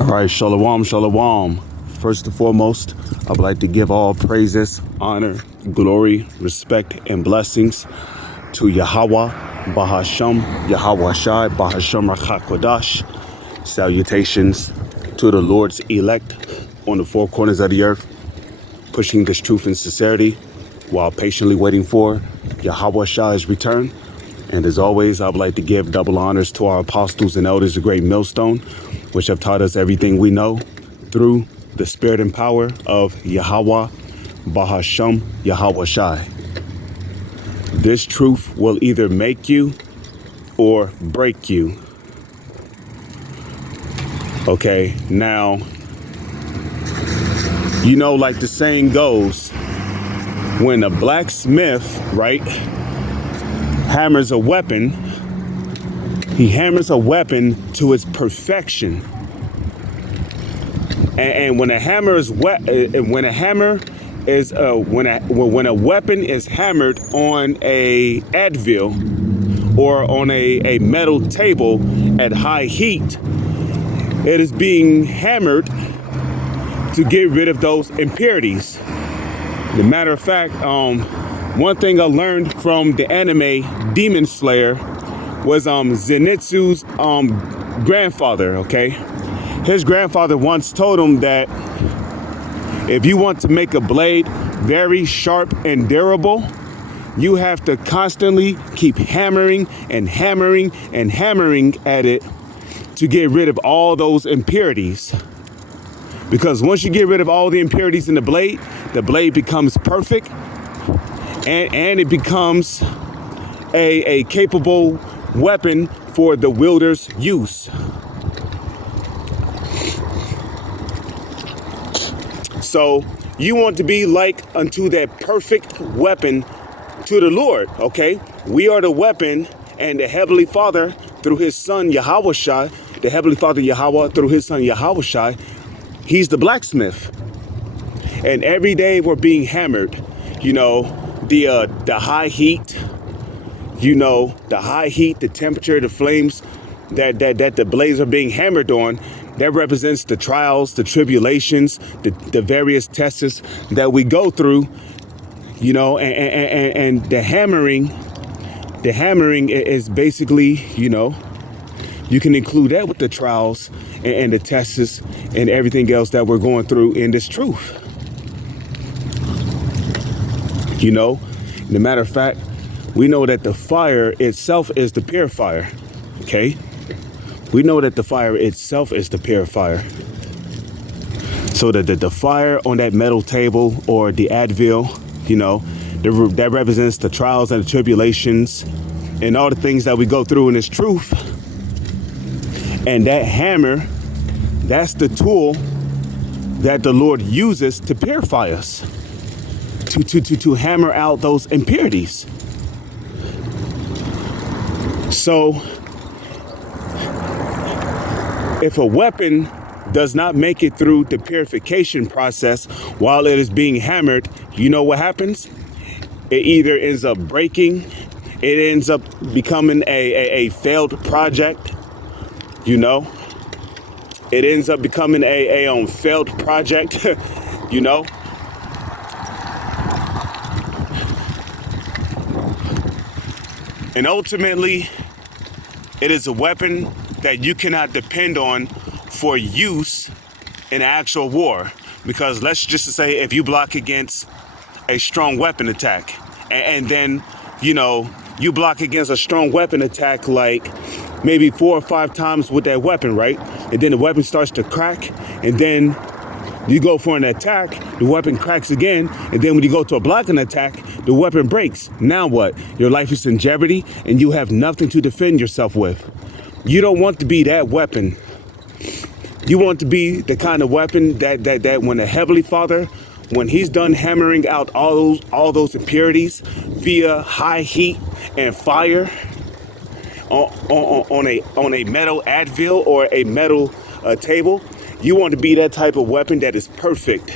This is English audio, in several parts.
All right, shalom, shalom. First and foremost, I would like to give all praises, honor, glory, respect, and blessings to Yahweh, Bahasham, Yahweh Shai, Bahasham Rachakodash. Salutations to the Lord's elect on the four corners of the earth, pushing this truth and sincerity while patiently waiting for Yahweh Shai's return. And as always, I would like to give double honors to our apostles and elders of Great Millstone, which have taught us everything we know through the spirit and power of Yahweh, Bahasham, Yahweh Shai. This truth will either make you or break you. Okay, now, you know, like the saying goes, when a blacksmith, right, hammers a weapon, he hammers a weapon to its perfection. And when a hammer is when a weapon is hammered on a advil or on a metal table at high heat, it is being hammered to get rid of those impurities. As a matter of fact, one thing I learned from the anime Demon Slayer was Zenitsu's grandfather, okay? His grandfather once told him that if you want to make a blade very sharp and durable, you have to constantly keep hammering and hammering and hammering at it to get rid of all those impurities. Because once you get rid of all the impurities in the blade becomes perfect and it becomes a capable weapon for the wielder's use. So you want to be like unto that perfect weapon to the Lord, okay? We are the weapon, and the Heavenly Father through his son Yahweh Shai, the Heavenly Father Yahweh through his son Yahweh Shai, he's the blacksmith. And every day we're being hammered, you know, the high heat, you know, the high heat, the temperature, the flames that the blades are being hammered on, that represents the trials, the tribulations, the various tests that we go through, you know, and the hammering is basically, you know, you can include that with the trials and the tests and everything else that we're going through in this truth. You know, as a matter of fact, we know that the fire itself is the purifier, okay? We know that the fire itself is the purifier. So that the fire on that metal table or the advil, you know, that represents the trials and the tribulations and all the things that we go through in this truth. And that hammer, that's the tool that the Lord uses to purify us, to hammer out those impurities. So if a weapon does not make it through the purification process while it is being hammered, you know what happens? It either ends up breaking, it ends up becoming a failed project, you know? It ends up becoming a failed project, you know? And ultimately, it is a weapon that you cannot depend on for use in actual war. Because let's just say if you block against a strong weapon attack and then, you know, you block against a strong weapon attack like maybe 4 or 5 times with that weapon, right? And then the weapon starts to crack, and then you go for an attack, the weapon cracks again, and then when you go to a blocking attack, the weapon breaks. Now what? Your life is in jeopardy and you have nothing to defend yourself with. You don't want to be that weapon. You want to be the kind of weapon that when the Heavenly Father, when he's done hammering out all those impurities via high heat and fire on a metal advil or a metal table, you want to be that type of weapon that is perfect.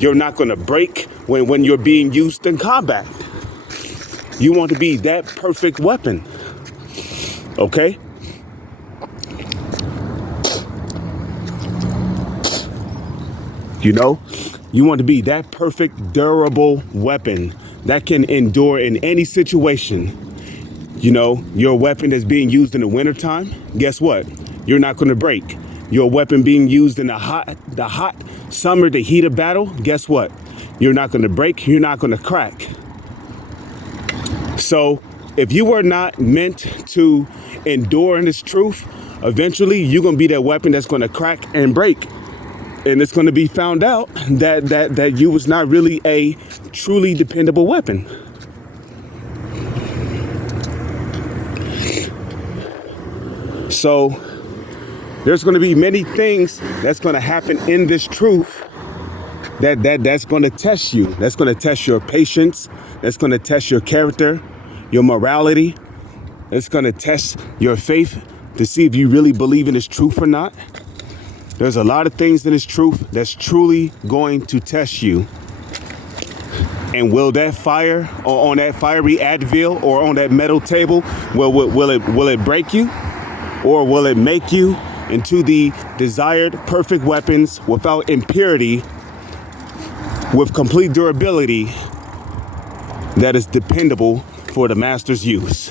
You're not going to break when you're being used in combat. You want to be that perfect weapon. Okay? You know, you want to be that perfect, durable weapon that can endure in any situation. You know, your weapon that's being used in the wintertime, guess what? You're not going to break. Your weapon being used in the hot summer, the heat of battle, guess what? You're not going to break. You're not going to crack. So if you were not meant to endure in this truth, eventually you're going to be that weapon that's going to crack and break. And it's going to be found out that you was not really a truly dependable weapon. So there's going to be many things that's going to happen in this truth that's going to test you. That's going to test your patience. That's going to test your character, your morality. It's going to test your faith to see if you really believe in this truth or not. There's a lot of things in this truth that's truly going to test you. And will that fire, or on that fiery Advil, or on that metal table, will it break you? Or will it make you into the desired perfect weapons without impurity, with complete durability that is dependable for the master's use?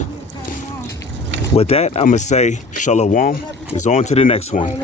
With that, I'm going to say shalom. It's on to the next one.